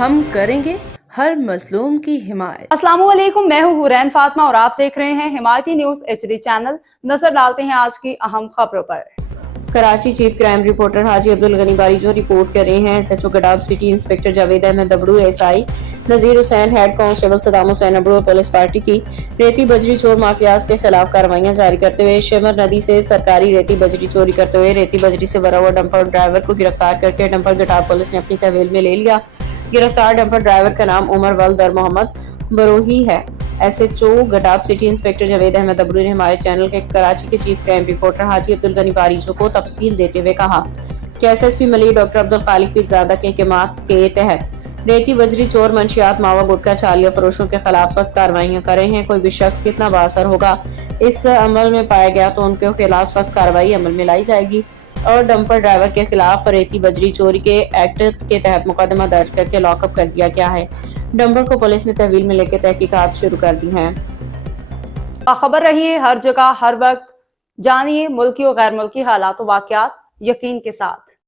ہم کریں گے ہر مظلوم کی حمایت۔ السلام علیکم، میں ہوں حورین فاطمہ اور آپ دیکھ رہے ہیں حمایتی نیوز HD چینل۔ نظر ڈالتے ہیں آج کی اہم خبروں پر۔ Karachi chief crime reporter Haji Abdulghani Bari جو رپورٹ کر رہے ہیں۔ SHO Gadap city inspector Javed Ahmed Abro, SI Nazir Hussain, head constable Saddam Hussain Abro police party کی ریتی بجری چور مافیاز کے خلاف کارروائیاں جاری کرتے ہوئے شمر ندی سے سرکاری ریتی بجری چوری کرتے ہوئے ریتی بجری سے بھرا ہوا ڈمپر ڈرائیور کو گرفتار کر کے ڈمپر گٹاب پولیس نے اپنی تحویل میں لے لیا۔ گرفتار ڈمپر ڈرائیور کا نام عمر ولد اور محمد بروہی ہے۔ SHO Gadap city inspector Javed Ahmed Abro نے ہمارے چینل کے کراچی کے chief crime reporter Haji Abdul Ghani باریچو کو تفصیل دیتے ہوئے کہا کہ SSP ملک ڈاکٹر عبدالخالق پیرزادہ کے احکامات کے تحت ریتی بجری چور منشیات ماوا گٹکا چالیا فروشوں کے خلاف سخت کارروائیاں کر رہے ہیں۔ کوئی بھی شخص کتنا بااثر ہوگا اس عمل میں پایا گیا تو ان کے خلاف سخت کارروائی عمل میں لائی جائے گی اور ڈمپر ڈرائیور کے خلاف ریتی بجری چوری کے ایکٹ کے تحت مقدمہ درج کر کے لاک اپ کر دیا گیا ہے۔ ڈمپر کو پولیس نے تحویل میں لے کے تحقیقات شروع کر دی ہیں۔ باخبر رہیے ہر جگہ ہر وقت، جانیے ملکی و غیر ملکی حالات و واقعات یقین کے ساتھ۔